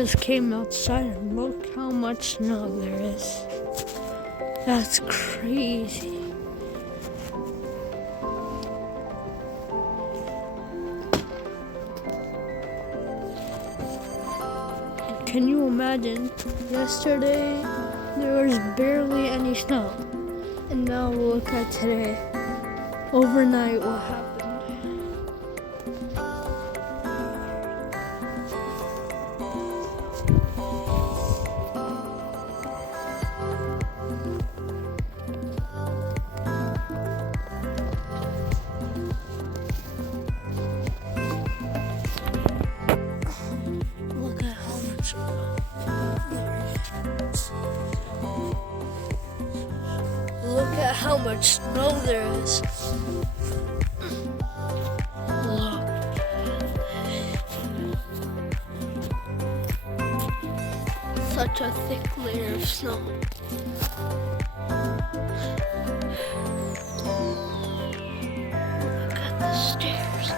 just came outside and look how much snow there is. That's crazy. And can you imagine? Yesterday there was barely any snow. And now look at today. Overnight what happened? Look at how much there is. Look at how much snow there is. Look. Such a thick layer of snow. Look at the stairs.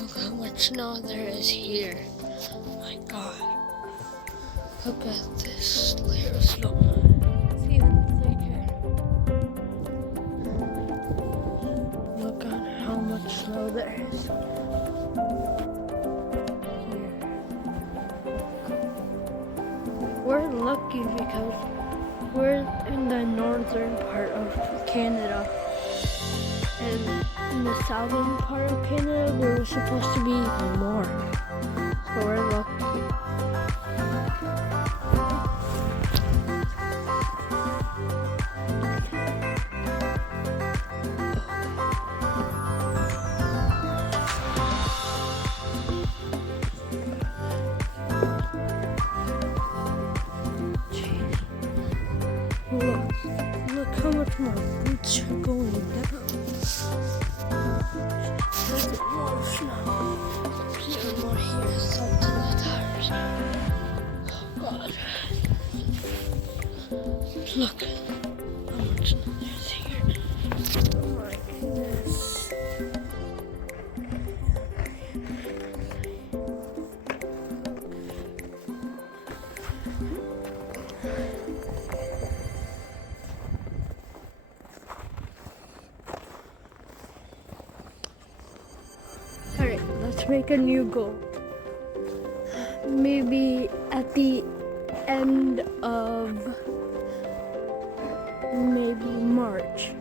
Look how much snow there is here. My God. Look at this layer of snow. It's even thicker. Look at how much snow there is. Here. We're lucky because we're in the northern part of Canada. And in the southern part of Canada, there was supposed to be more. So we're lucky. Jeez. Look how much more boots are going down. There's more snow. There's even more here. Salt to the tires. Oh God. Look how much snow there's here. Oh my goodness. Alright, let's make a new goal. Maybe at the end of maybe March.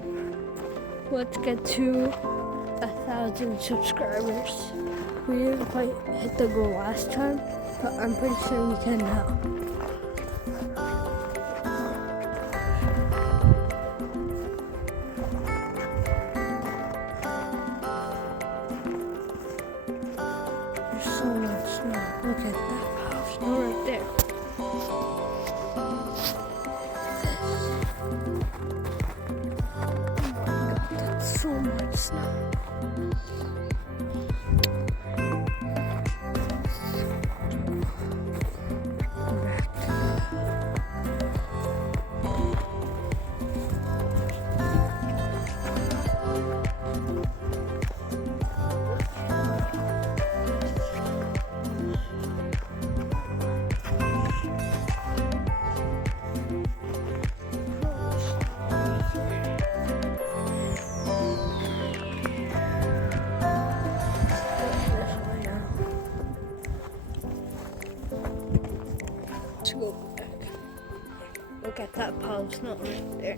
Let's get to 1,000 subscribers. We didn't quite hit the goal last time, but I'm pretty sure we can now. There's so much snow. Look at that pile of snow right there. Oh my God, that's so much snow. Let's go back. Look at that pile of snow right there.